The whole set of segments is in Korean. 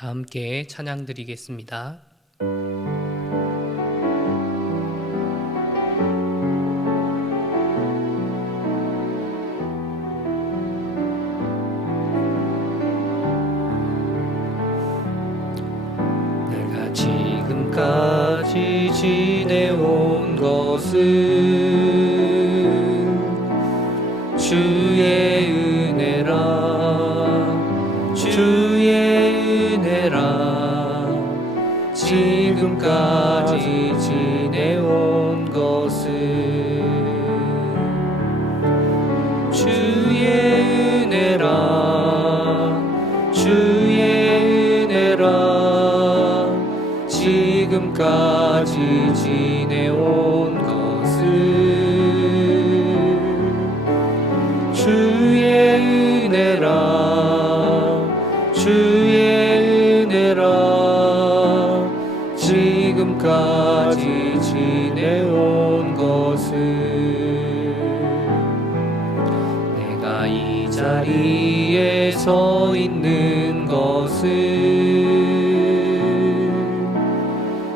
다 함께 찬양 드리겠습니다. 내가 지금까지 지내온 것은 주의 은혜라, 주의 은혜라. 지금까지 지내온 것은 주의 은혜라, 주의 은혜라. 지금까지 지내온 것은 주의 은혜라, 주의 은혜라. 지금까지 지내온 것은 내가 이 자리에 서 있는 것은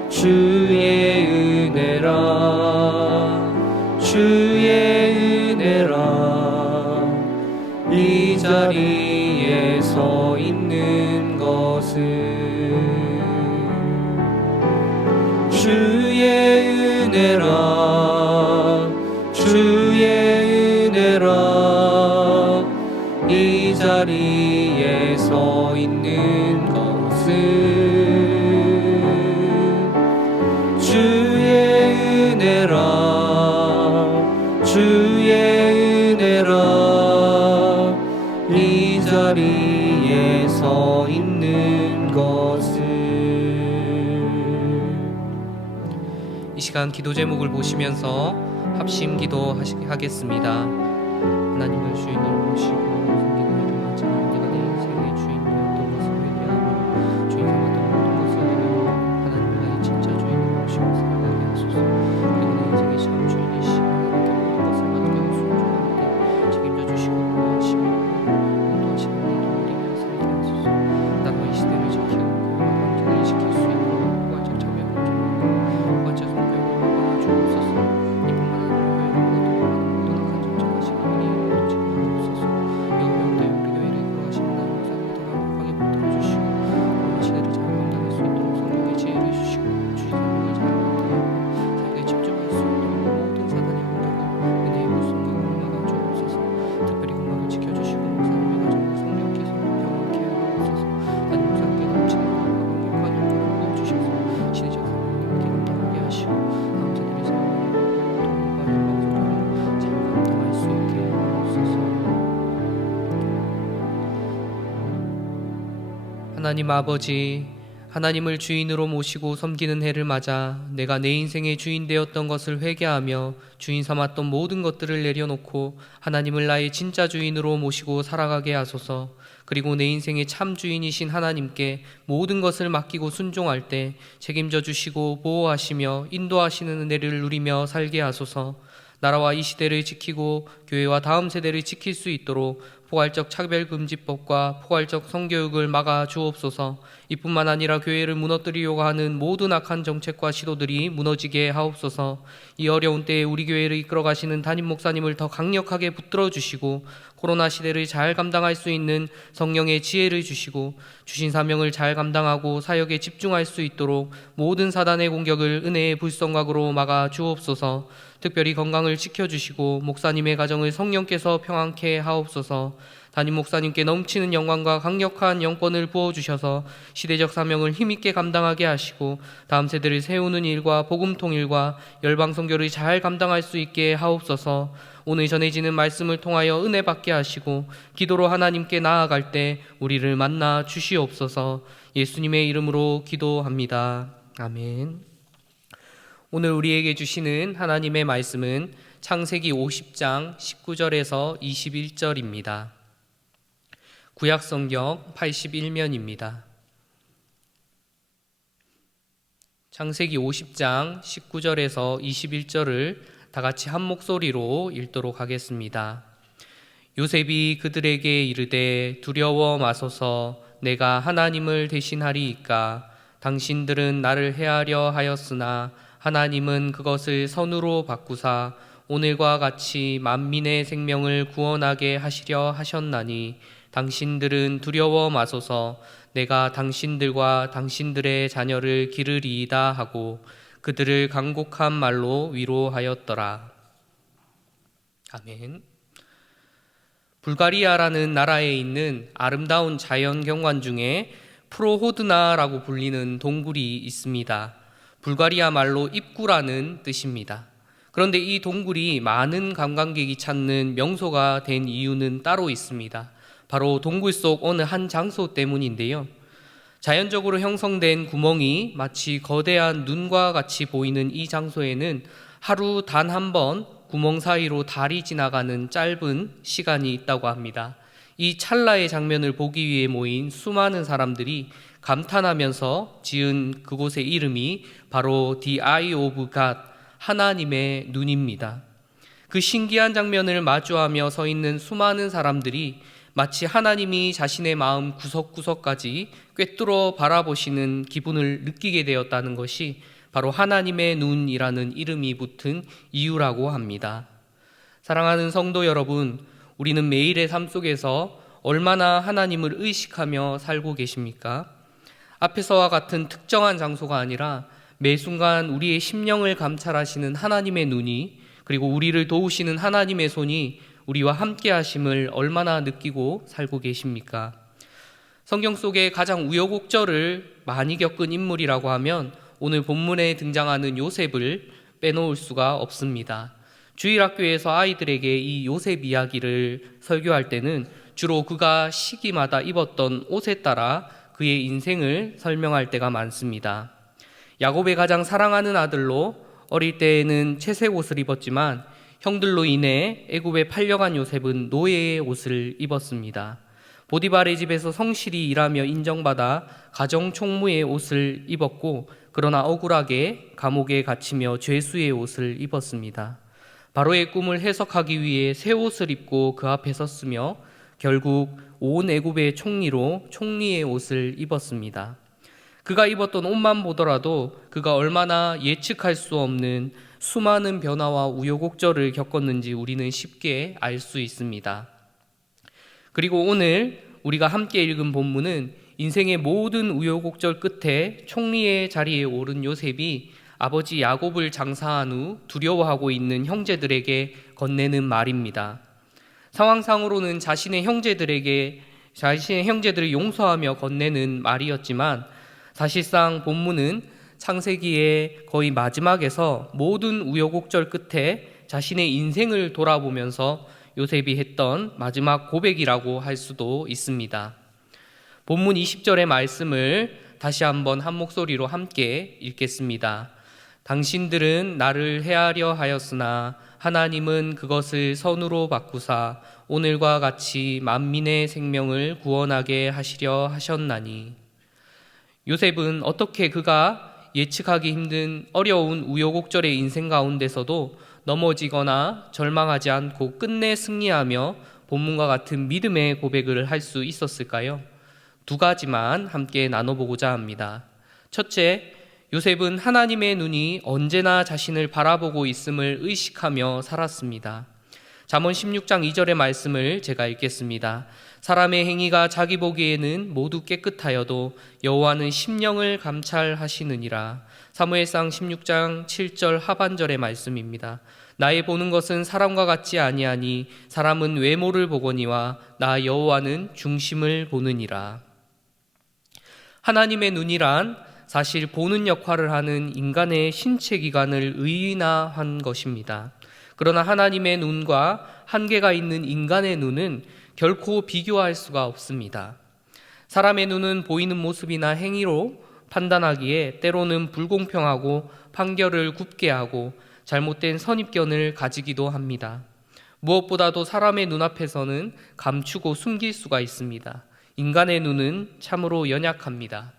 주의 은혜라, 주의 은혜라. 이 자리에 서 있는 것은 주의 은혜라, 주의 은혜라. 이 자리에 서 있는 것은 주의 은혜라, 주의 은혜라. 이 자리에 서 있는 것은. 이 시간 기도 제목을 보시면서 합심 기도 하겠습니다. 하나님을 주인으로 모시고 섬기는 일을 하자. 내가 내 인생의 주인이었던 것을 회개하며 주인 삼았던 모든 것을 내려놓고 하나님을 나의 진짜 주인으로 모시고 살아가게 하소서. 그리고 내 인생의 참 주인이시여 하나님께 모든 것을 맡겨 순종하게 책임져 주시고 보호하시며 인도하시는 내 도우리며 살게 하소서. 나로 이 시대를 지키고 환경을 지킬 수 있는 부활적 자명을 주옵고 부활적 성교를 막아 주옵소서. 이뿐만 아니라 교회를 모두 모든 악한 정착하시는 일이 모두 지키옵소서. 하나님 아버지, 하나님을 주인으로 모시고 섬기는 해를 맞아 내가 내 인생의 주인 되었던 것을 회개하며 주인 삼았던 모든 것들을 내려놓고 하나님을 나의 진짜 주인으로 모시고 살아가게 하소서. 그리고 내 인생의 참 주인이신 하나님께 모든 것을 맡기고 순종할 때 책임져 주시고 보호하시며 인도하시는 은혜를 누리며 살게 하소서. 나라와 이 시대를 지키고 교회와 다음 세대를 지킬 수 있도록 포괄적 차별금지법과 포괄적 성교육을 막아 주옵소서. 이뿐만 아니라 교회를 무너뜨리려고 하는 모든 악한 정책과 시도들이 무너지게 하옵소서. 이 어려운 때에 우리 교회를 이끌어 가시는 담임 목사님을 더 강력하게 붙들어 주시고 코로나 시대를 잘 감당할 수 있는 성령의 지혜를 주시고 주신 사명을 잘 감당하고 사역에 집중할 수 있도록 모든 사단의 공격을 은혜의 불성각으로 막아 주옵소서. 특별히 건강을 지켜주시고 목사님의 가정을 성령께서 평안케 하옵소서. 담임 목사님께 넘치는 영광과 강력한 영권을 부어주셔서 시대적 사명을 힘있게 감당하게 하시고 다음 세대를 세우는 일과 복음 통일과 열방 선교를 잘 감당할 수 있게 하옵소서. 오늘 전해지는 말씀을 통하여 은혜 받게 하시고 기도로 하나님께 나아갈 때 우리를 만나 주시옵소서. 예수님의 이름으로 기도합니다. 아멘. 오늘 우리에게 주시는 하나님의 말씀은 창세기 50장 19절에서 21절입니다. 구약성경 81면입니다. 창세기 50장 19절에서 21절을 다 같이 한 목소리로 읽도록 하겠습니다. 요셉이 그들에게 이르되 두려워 마소서. 내가 하나님을 대신하리이까. 당신들은 나를 해하려 하였으나 하나님은 그것을 선으로 바꾸사 오늘과 같이 만민의 생명을 구원하게 하시려 하셨나니 당신들은 두려워 마소서. 내가 당신들과 당신들의 자녀를 기르리이다 하고 그들을 간곡한 말로 위로하였더라. 아멘. 불가리아라는 나라에 있는 아름다운 자연 경관 중에 프로호드나라고 불리는 동굴이 있습니다. 불가리아 말로 입구라는 뜻입니다. 그런데 이 동굴이 많은 관광객이 찾는 명소가 된 이유는 따로 있습니다. 바로 동굴 속 어느 한 장소 때문인데요. 자연적으로 형성된 구멍이 마치 거대한 눈과 같이 보이는 이 장소에는 하루 단 한 번 구멍 사이로 달이 지나가는 짧은 시간이 있다고 합니다. 이 찰나의 장면을 보기 위해 모인 수많은 사람들이 감탄하면서 지은 그곳의 이름이 바로 The Eye of God, 하나님의 눈입니다. 그 신기한 장면을 마주하며 서 있는 수많은 사람들이 마치 하나님이 자신의 마음 구석구석까지 꿰뚫어 바라보시는 기분을 느끼게 되었다는 것이 바로 하나님의 눈이라는 이름이 붙은 이유라고 합니다. 사랑하는 성도 여러분, 우리는 매일의 삶 속에서 얼마나 하나님을 의식하며 살고 계십니까? 앞에서와 같은 특정한 장소가 아니라 매 순간 우리의 심령을 감찰하시는 하나님의 눈이, 그리고 우리를 도우시는 하나님의 손이 우리와 함께 하심을 얼마나 느끼고 살고 계십니까? 성경 속에 가장 우여곡절을 많이 겪은 인물이라고 하면 오늘 본문에 등장하는 요셉을 빼놓을 수가 없습니다. 주일학교에서 아이들에게 이 요셉 이야기를 설교할 때는 주로 그가 시기마다 입었던 옷에 따라 그의 인생을 설명할 때가 많습니다. 야곱의 가장 사랑하는 아들로 어릴 때에는 채색 옷을 입었지만 형들로 인해 애굽에 팔려간 요셉은 노예의 옷을 입었습니다. 보디발의 집에서 성실히 일하며 인정받아 가정 총무의 옷을 입었고, 그러나 억울하게 감옥에 갇히며 죄수의 옷을 입었습니다. 바로의 꿈을 해석하기 위해 새 옷을 입고 그 앞에 섰으며 결국 온 애굽의 총리로 총리의 옷을 입었습니다. 그가 입었던 옷만 보더라도 그가 얼마나 예측할 수 없는 수많은 변화와 우여곡절을 겪었는지 우리는 쉽게 알 수 있습니다. 그리고 오늘 우리가 함께 읽은 본문은 인생의 모든 우여곡절 끝에 총리의 자리에 오른 요셉이 아버지 야곱을 장사한 후 두려워하고 있는 형제들에게 건네는 말입니다. 상황상으로는 자신의 형제들을 용서하며 건네는 말이었지만 사실상 본문은 창세기의 거의 마지막에서 모든 우여곡절 끝에 자신의 인생을 돌아보면서 요셉이 했던 마지막 고백이라고 할 수도 있습니다. 본문 20절의 말씀을 다시 한번 한 목소리로 함께 읽겠습니다. 당신들은 나를 해하려 하였으나 하나님은 그것을 선으로 바꾸사 오늘과 같이 만민의 생명을 구원하게 하시려 하셨나니. 요셉은 어떻게 그가 예측하기 힘든 어려운 우여곡절의 인생 가운데서도 넘어지거나 절망하지 않고 끝내 승리하며 본문과 같은 믿음의 고백을 할 수 있었을까요? 두 가지만 함께 나눠보고자 합니다. 첫째, 요셉은 하나님의 눈이 언제나 자신을 바라보고 있음을 의식하며 살았습니다. 잠언 16장 2절의 말씀을 제가 읽겠습니다. 사람의 행위가 자기 보기에는 모두 깨끗하여도 여호와는 심령을 감찰하시느니라. 사무엘상 16장 7절 하반절의 말씀입니다. 나의 보는 것은 사람과 같지 아니하니 사람은 외모를 보거니와 나 여호와는 중심을 보느니라. 하나님의 눈이란 사실 보는 역할을 하는 인간의 신체 기관을 의인화한 것입니다. 그러나 하나님의 눈과 한계가 있는 인간의 눈은 결코 비교할 수가 없습니다. 사람의 눈은 보이는 모습이나 행위로 판단하기에 때로는 불공평하고 판결을 굽게 하고 잘못된 선입견을 가지기도 합니다. 무엇보다도 사람의 눈앞에서는 감추고 숨길 수가 있습니다. 인간의 눈은 참으로 연약합니다.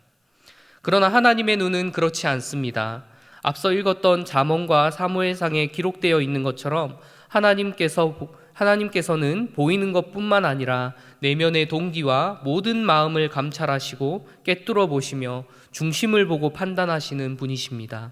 그러나 하나님의 눈은 그렇지 않습니다. 앞서 읽었던 잠언과 사무엘상에 기록되어 있는 것처럼 하나님께서는 보이는 것뿐만 아니라 내면의 동기와 모든 마음을 감찰하시고 꿰뚫어 보시며 중심을 보고 판단하시는 분이십니다.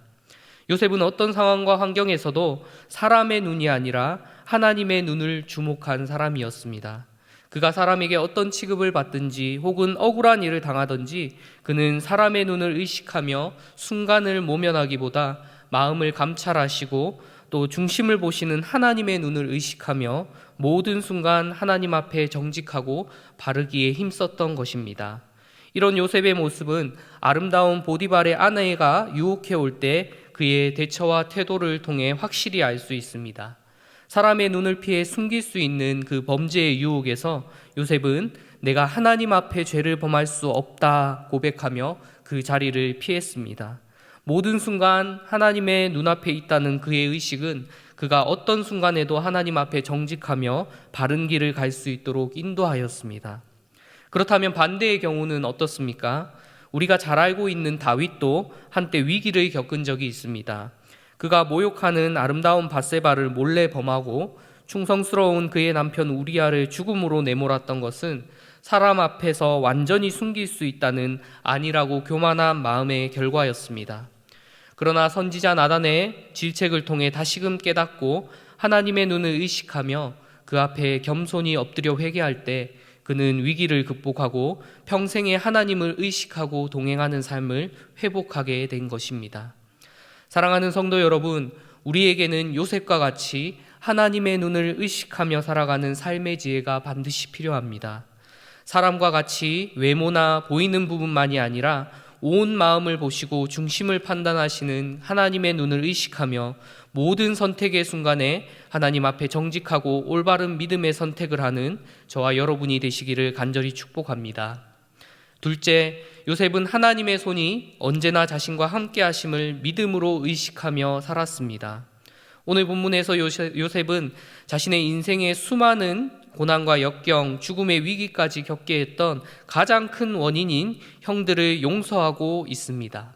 요셉은 어떤 상황과 환경에서도 사람의 눈이 아니라 하나님의 눈을 주목한 사람이었습니다. 그가 사람에게 어떤 취급을 받든지 혹은 억울한 일을 당하든지 그는 사람의 눈을 의식하며 순간을 모면하기보다 마음을 감찰하시고 또 중심을 보시는 하나님의 눈을 의식하며 모든 순간 하나님 앞에 정직하고 바르기에 힘썼던 것입니다. 이런 요셉의 모습은 아름다운 보디발의 아내가 유혹해 올 때 그의 대처와 태도를 통해 확실히 알 수 있습니다. 사람의 눈을 피해 숨길 수 있는 그 범죄의 유혹에서 요셉은 내가 하나님 앞에 죄를 범할 수 없다 고백하며 그 자리를 피했습니다. 모든 순간 하나님의 눈앞에 있다는 그의 의식은 그가 어떤 순간에도 하나님 앞에 정직하며 바른 길을 갈 수 있도록 인도하였습니다. 그렇다면 반대의 경우는 어떻습니까? 우리가 잘 알고 있는 다윗도 한때 위기를 겪은 적이 있습니다. 그가 모욕하는 아름다운 밧세바를 몰래 범하고 충성스러운 그의 남편 우리아를 죽음으로 내몰았던 것은 사람 앞에서 완전히 숨길 수 있다는 안일하고 교만한 마음의 결과였습니다. 그러나 선지자 나단의 질책을 통해 다시금 깨닫고 하나님의 눈을 의식하며 그 앞에 겸손히 엎드려 회개할 때 그는 위기를 극복하고 평생에 하나님을 의식하고 동행하는 삶을 회복하게 된 것입니다. 사랑하는 성도 여러분, 우리에게는 요셉과 같이 하나님의 눈을 의식하며 살아가는 삶의 지혜가 반드시 필요합니다. 사람과 같이 외모나 보이는 부분만이 아니라 온 마음을 보시고 중심을 판단하시는 하나님의 눈을 의식하며 모든 선택의 순간에 하나님 앞에 정직하고 올바른 믿음의 선택을 하는 저와 여러분이 되시기를 간절히 축복합니다. 둘째, 요셉은 하나님의 손이 언제나 자신과 함께 하심을 믿음으로 의식하며 살았습니다. 오늘 본문에서 요셉은 자신의 인생의 수많은 고난과 역경, 죽음의 위기까지 겪게 했던 가장 큰 원인인 형들을 용서하고 있습니다.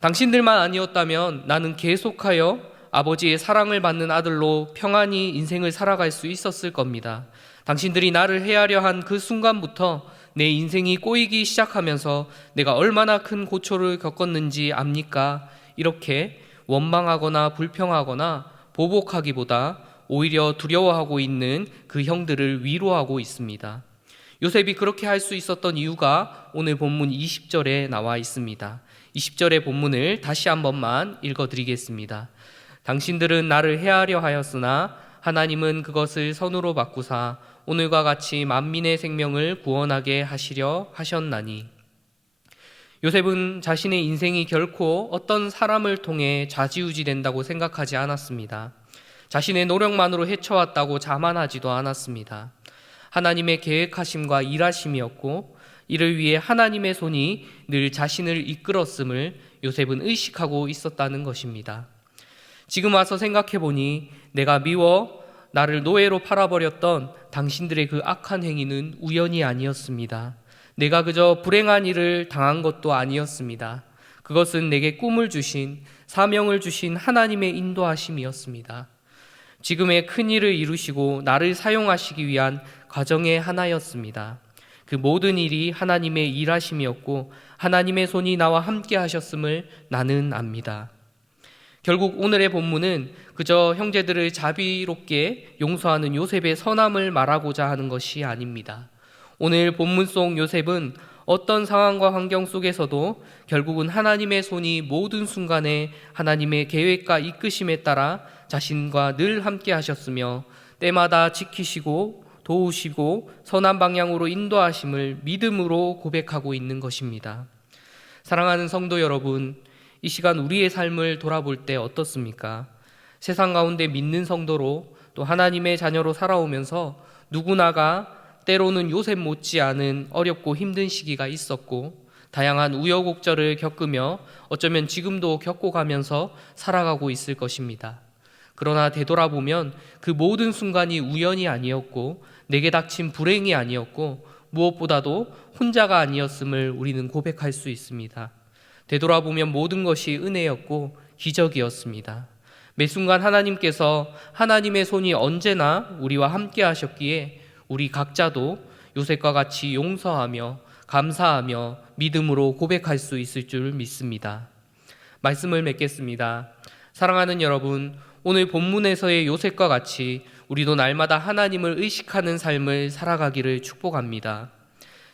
당신들만 아니었다면 나는 계속하여 아버지의 사랑을 받는 아들로 평안히 인생을 살아갈 수 있었을 겁니다. 당신들이 나를 해하려 한 그 순간부터 내 인생이 꼬이기 시작하면서 내가 얼마나 큰 고초를 겪었는지 압니까? 이렇게 원망하거나 불평하거나 보복하기보다 오히려 두려워하고 있는 그 형들을 위로하고 있습니다. 요셉이 그렇게 할 수 있었던 이유가 오늘 본문 20절에 나와 있습니다. 20절의 본문을 다시 한 번만 읽어드리겠습니다. 당신들은 나를 해하려 하였으나 하나님은 그것을 선으로 바꾸사 오늘과 같이 만민의 생명을 구원하게 하시려 하셨나니. 요셉은 자신의 인생이 결코 어떤 사람을 통해 좌지우지된다고 생각하지 않았습니다. 자신의 노력만으로 헤쳐왔다고 자만하지도 않았습니다. 하나님의 계획하심과 일하심이었고 이를 위해 하나님의 손이 늘 자신을 이끌었음을 요셉은 의식하고 있었다는 것입니다. 지금 와서 생각해보니 내가 미워 나를 노예로 팔아버렸던 당신들의 그 악한 행위는 우연이 아니었습니다. 내가 그저 불행한 일을 당한 것도 아니었습니다. 그것은 내게 꿈을 주신, 사명을 주신 하나님의 인도하심이었습니다. 지금의 큰 일을 이루시고 나를 사용하시기 위한 과정의 하나였습니다. 그 모든 일이 하나님의 일하심이었고 하나님의 손이 나와 함께 하셨음을 나는 압니다. 결국 오늘의 본문은 그저 형제들을 자비롭게 용서하는 요셉의 선함을 말하고자 하는 것이 아닙니다. 오늘 본문 속 요셉은 어떤 상황과 환경 속에서도 결국은 하나님의 손이 모든 순간에 하나님의 계획과 이끄심에 따라 자신과 늘 함께 하셨으며 때마다 지키시고 도우시고 선한 방향으로 인도하심을 믿음으로 고백하고 있는 것입니다. 사랑하는 성도 여러분, 이 시간 우리의 삶을 돌아볼 때 어떻습니까? 세상 가운데 믿는 성도로 또 하나님의 자녀로 살아오면서 누구나가 때로는 요셉 못지않은 어렵고 힘든 시기가 있었고 다양한 우여곡절을 겪으며 어쩌면 지금도 겪어가면서 살아가고 있을 것입니다. 그러나 되돌아보면 그 모든 순간이 우연이 아니었고 내게 닥친 불행이 아니었고 무엇보다도 혼자가 아니었음을 우리는 고백할 수 있습니다. 되돌아보면 모든 것이 은혜였고 기적이었습니다. 매 순간 하나님께서 하나님의 손이 언제나 우리와 함께 하셨기에 우리 각자도 요셉과 같이 용서하며 감사하며 믿음으로 고백할 수 있을 줄 믿습니다. 말씀을 맺겠습니다. 사랑하는 여러분, 오늘 본문에서의 요셉과 같이 우리도 날마다 하나님을 의식하는 삶을 살아가기를 축복합니다.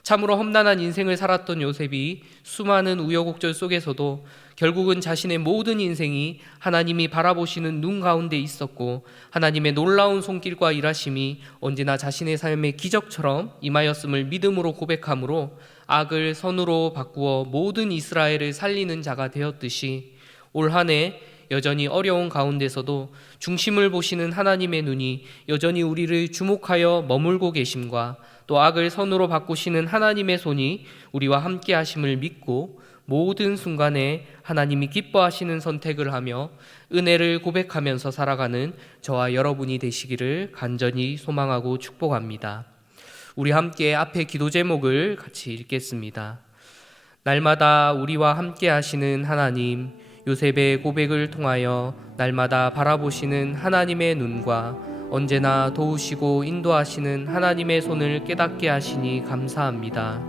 참으로 험난한 인생을 살았던 요셉이 수많은 우여곡절 속에서도 결국은 자신의 모든 인생이 하나님이 바라보시는 눈 가운데 있었고 하나님의 놀라운 손길과 일하심이 언제나 자신의 삶의 기적처럼 임하였음을 믿음으로 고백함으로 악을 선으로 바꾸어 모든 이스라엘을 살리는 자가 되었듯이 올 한 해 여전히 어려운 가운데서도 중심을 보시는 하나님의 눈이 여전히 우리를 주목하여 머물고 계심과 또 악을 선으로 바꾸시는 하나님의 손이 우리와 함께 하심을 믿고 모든 순간에 하나님이 기뻐하시는 선택을 하며 은혜를 고백하면서 살아가는 저와 여러분이 되시기를 간절히 소망하고 축복합니다. 우리 함께 앞에 기도 제목을 같이 읽겠습니다. 날마다 우리와 함께 하시는 하나님, 요셉의 고백을 통하여 날마다 바라보시는 하나님의 눈과 언제나 도우시고 인도하시는 하나님의 손을 깨닫게 하시니 감사합니다.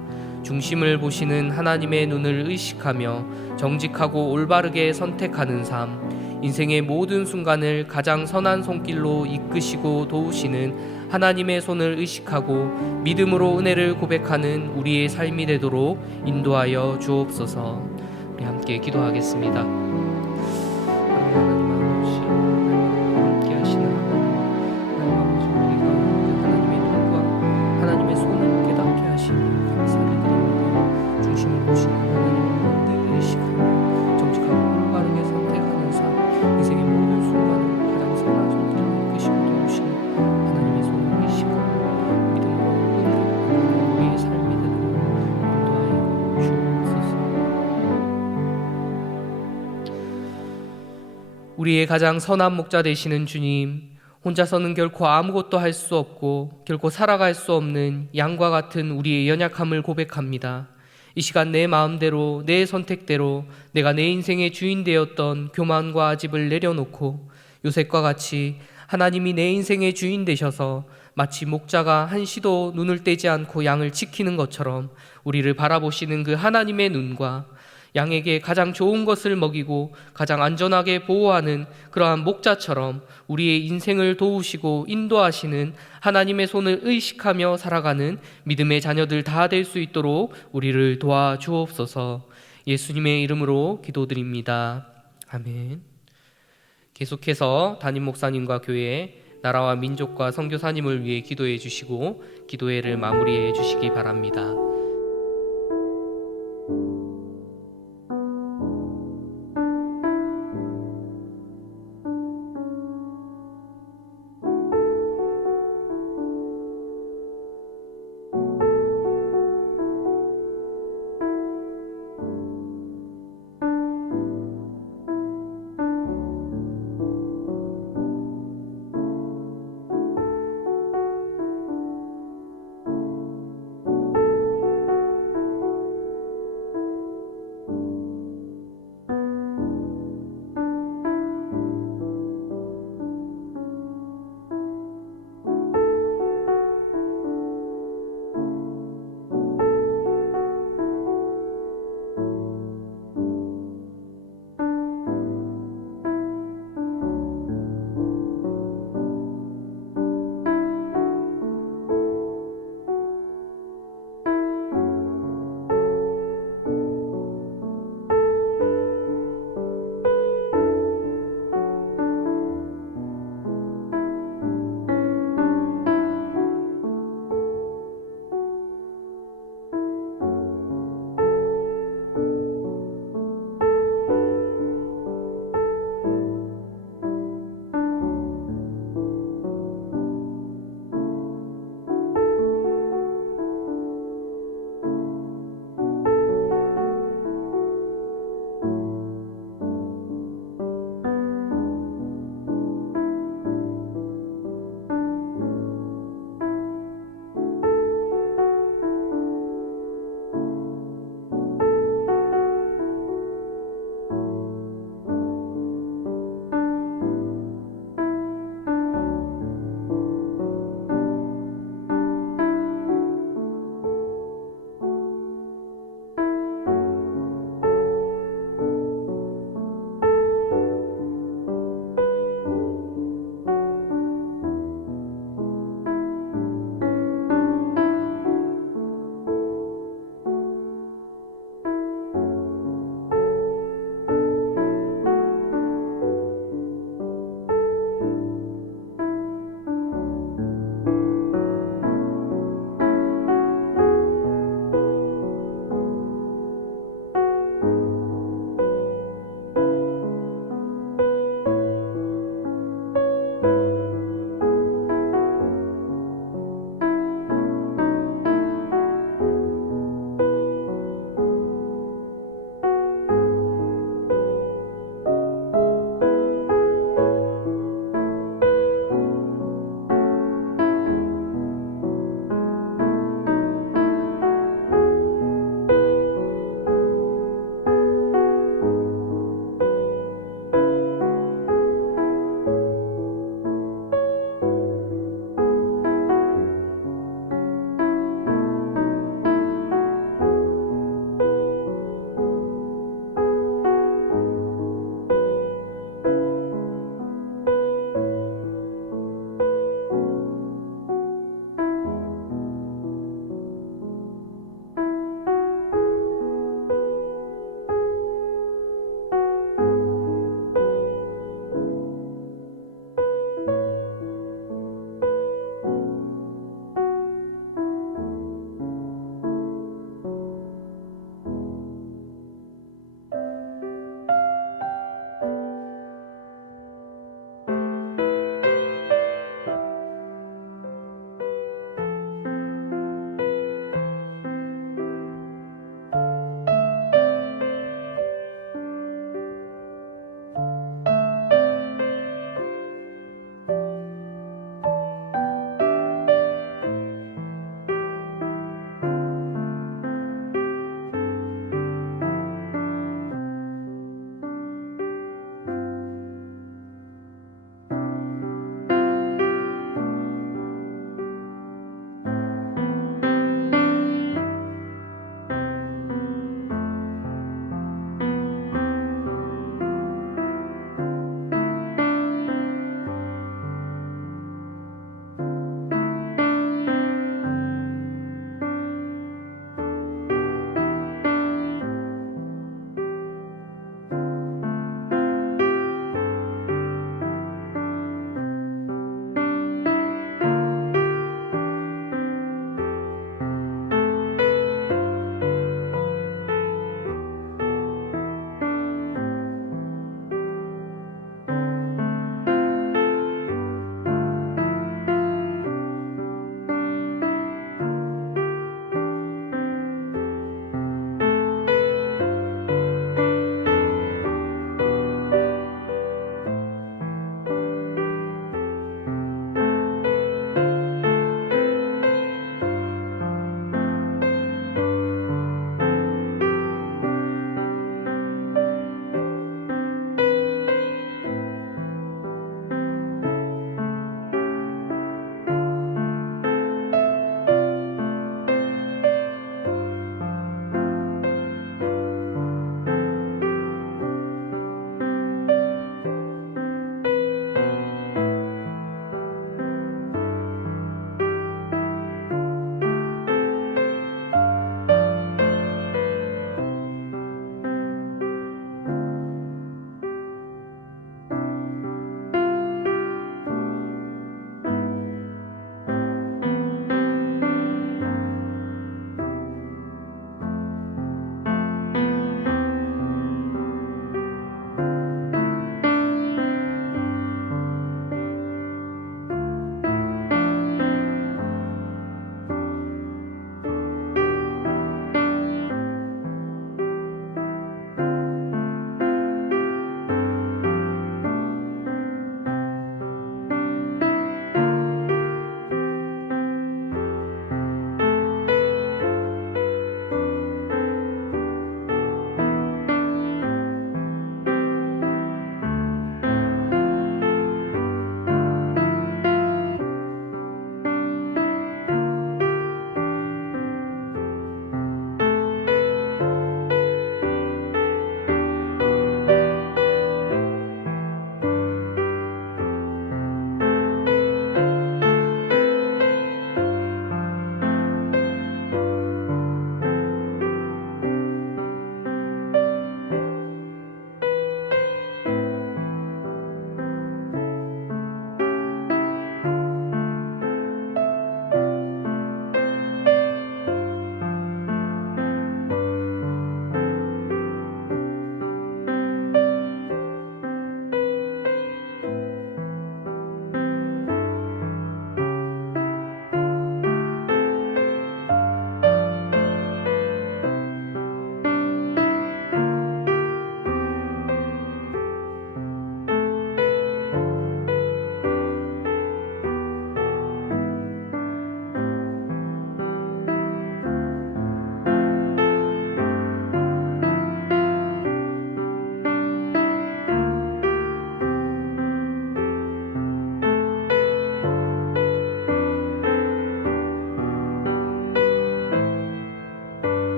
중심을 보시는 하나님의 눈을 의식하며 정직하고 올바르게 선택하는 삶, 인생의 모든 순간을 가장 선한 손길로 이끄시고 도우시는 하나님의 손을 의식하고 믿음으로 은혜를 고백하는 우리의 삶이 되도록 인도하여 주옵소서. 우리 함께 기도하겠습니다. 하나님 아버지, 함께 하시는 하나님 아버지, 우리가 하나님의 눈과 하나님의 손을 깨닫게 하시니 감사를 드립니다. 중심을 보시는 하나님의 눈을 의식하고 정직하고 올바르게 선택하는 삶, 인생의 모든 순간을 가장 선한 손길로 이끄시고 도우시는 하나님의 손을 의식하고 믿음으로 은혜를 받는 우리의 삶이 되도록 인도하여 주옵소서. 우리의 가장 선한 목자 되시는 주님, 혼자서는 결코 아무것도 할 수 없고 결코 살아갈 수 없는 양과 같은 우리의 연약함을 고백합니다. 이 시간 내 마음대로 내 선택대로 내가 내 인생의 주인 되었던 교만과 아집을 내려놓고 요셉과 같이 하나님이 내 인생의 주인 되셔서 마치 목자가 한시도 눈을 떼지 않고 양을 지키는 것처럼 우리를 바라보시는 그 하나님의 눈과 양에게 가장 좋은 것을 먹이고 가장 안전하게 보호하는 그러한 목자처럼 우리의 인생을 도우시고 인도하시는 하나님의 손을 의식하며 살아가는 믿음의 자녀들 다 될 수 있도록 우리를 도와주옵소서. 예수님의 이름으로 기도드립니다. 아멘. 계속해서 담임 목사님과 교회, 나라와 민족과 선교사님을 위해 기도해 주시고 기도회를 마무리해 주시기 바랍니다.